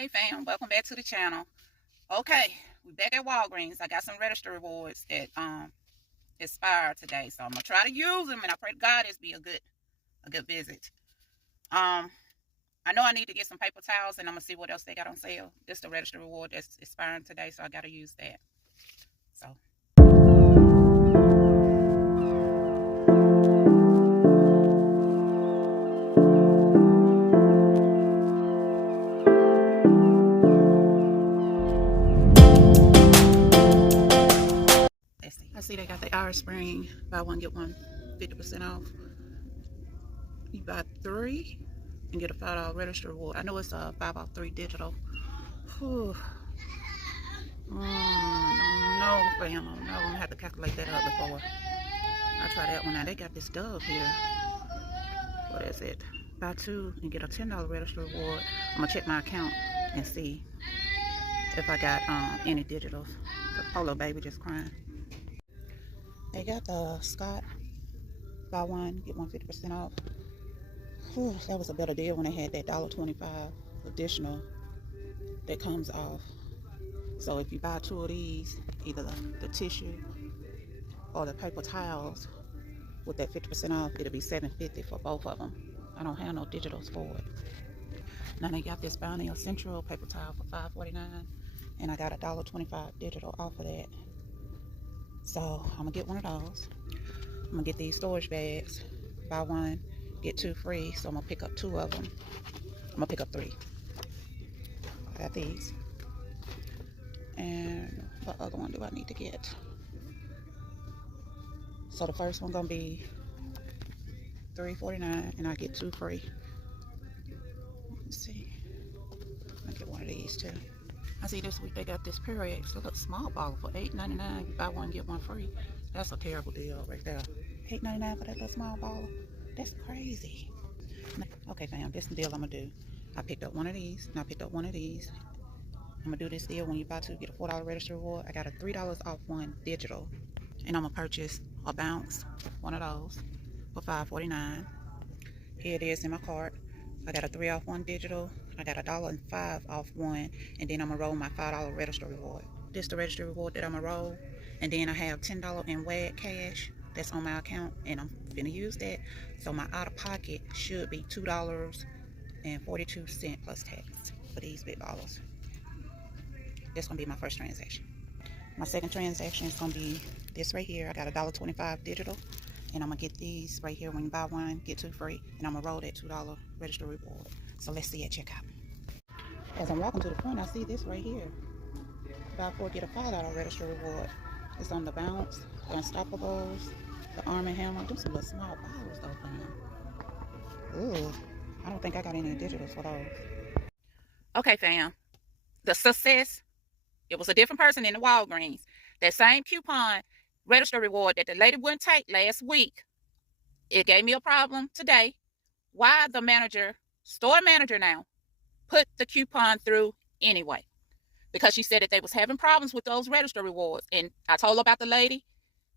Hey fam, welcome back to the channel. Okay, we back at Walgreens. I got some register rewards that expire today, so I'm gonna try to use them, and I pray to God this be a good visit. I know I need to get some paper towels, and I'm gonna see what else they got on sale. This is the register reward that's expiring today, so I gotta use that. So. I see they got the Irish Spring buy one get one 50% off. You buy 3 and get a $5 register reward. I know it's a 5 off 3 digital. Whew. No, fam, no, I'm gonna have to calculate that up before I try that one. Now they got this Dove here. What is it? Buy 2 and get a $10 register reward. I'm gonna check my account and see if I got any digitals. The Polo baby just crying. They got the Scott buy 1 get 1 50% off. Whew, that was a better deal when they had that $1.25 additional that comes off. So if you buy 2 of these, either the tissue or the paper towels with that 50% off, it'll be $7.50 for both of them. I don't have no digitals for it. Now they got this Bounty Central paper towel for $5.49, and I got a $1.25 digital off of that. So I'm gonna get one of those. I'm gonna get these storage bags. Buy 1 get 2 free. So I'm gonna pick up 2 of them. I'm gonna pick up 3. I got these. And what other one do I need to get? So the first one gonna be $3.49, and I get 2 free. Let's see. I'll get one of these too. I see this week they got this Pyrex. Look, a small bottle for $8.99. You buy 1 get 1 free. That's a terrible deal right there. $8.99 for that little small bottle. That's crazy. Okay, fam, this is the deal I'm gonna do. I picked up one of these, and I picked up one of these. I'm gonna do this deal. When you buy 2, get a $4 register reward. I got a $3 off 1 digital, and I'm gonna purchase a Bounce, one of those, for $5.49. Here it is in my cart. I got a 3 off 1 digital. I got a $1.05 off 1, and then I'm gonna roll my $5 register reward. This is the register reward that I'm gonna roll, and then I have $10 in WAG cash that's on my account, and I'm gonna use that. So my out of pocket should be $2.42 plus tax for these big dollars. That's gonna be my first transaction. My second transaction is gonna be this right here. I got a $1.25 digital, and I'm gonna get these right here. When you buy 1 get 2 free, and I'm gonna roll that $2 register reward. So let's see at checkout. As I'm walking to the front, I see this right here. Buy 4 get a $5 register reward. It's on the Bounce, the Unstoppables, the Arm & Hammer. Do some little small bottles though, fam. Ooh, I don't think I got any digitals for those. Okay, fam. The success, it was a different person in the Walgreens. That same coupon register reward that the lady wouldn't take last week, it gave me a problem today. Why the manager, store manager now, put the coupon through anyway? Because she said that they was having problems with those register rewards. And I told her about the lady,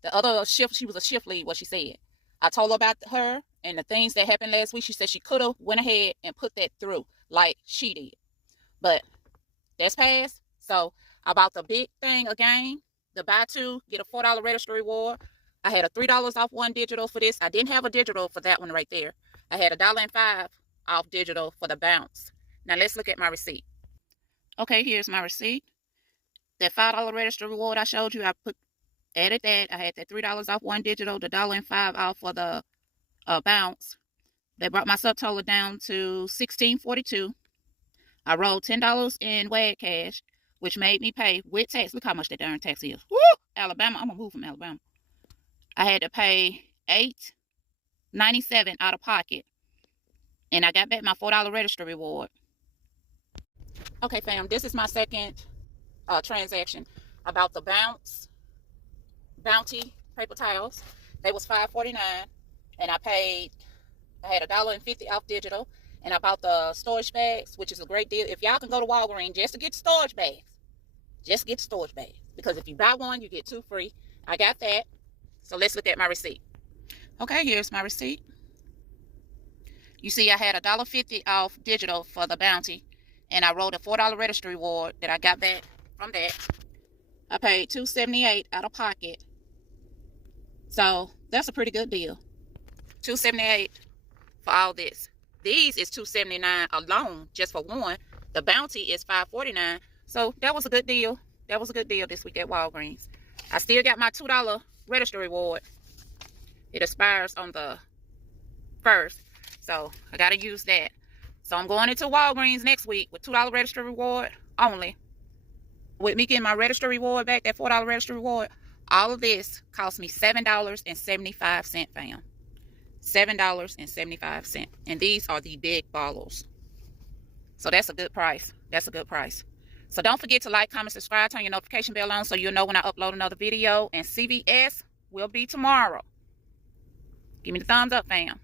the other shift, she was a shift lead, what she said. I told her about her and the things that happened last week. She said she could have went ahead and put that through like she did. But that's passed. So I bought the big thing again, the buy 2 get a $4 register reward. I had a $3 off 1 digital for this. I didn't have a digital for that one right there. I had a $1.05 off digital for the Bounce. Now let's look at my receipt. Okay, here's my receipt. That $5 register reward I showed you, I added that. I had that $3 off 1 digital, the $1.05 off for the Bounce. They brought my subtotal down to $16.42. I rolled $10 in WAG cash, which made me pay with tax. Look how much that darn tax is. Woo! Alabama. I'm gonna move from Alabama. I had to pay $8.97 out of pocket, and I got back my $4 register reward. Okay, fam, this is my second transaction about the Bounty paper towels. They was $5.49, and I had $1.50 off digital, and I bought the storage bags, which is a great deal. If y'all can go to Walgreens just to get storage bags, just get storage bags, because if you buy 1 you get 2 free. I got that. So let's look at my receipt. Okay, here's my receipt. You see I had $1.50 off digital for the Bounty, And I rolled a $4 registry reward that I got back from that. I paid $2.78 out of pocket. So that's a pretty good deal. $2.78 for all this. These is $2.79 alone just for one. The Bounty is $5.49. So that was a good deal. That was a good deal this week at Walgreens. I still got my $2 registry reward. It expires on the 1st. So I got to use that. So I'm going into Walgreens next week with $2 registry reward only. With me getting my registry reward back, that $4 registry reward, all of this cost me $7.75, fam. $7.75. And these are the big bottles. So that's a good price. That's a good price. So don't forget to like, comment, subscribe, turn your notification bell on so you'll know when I upload another video. And CVS will be tomorrow. Give me the thumbs up, fam.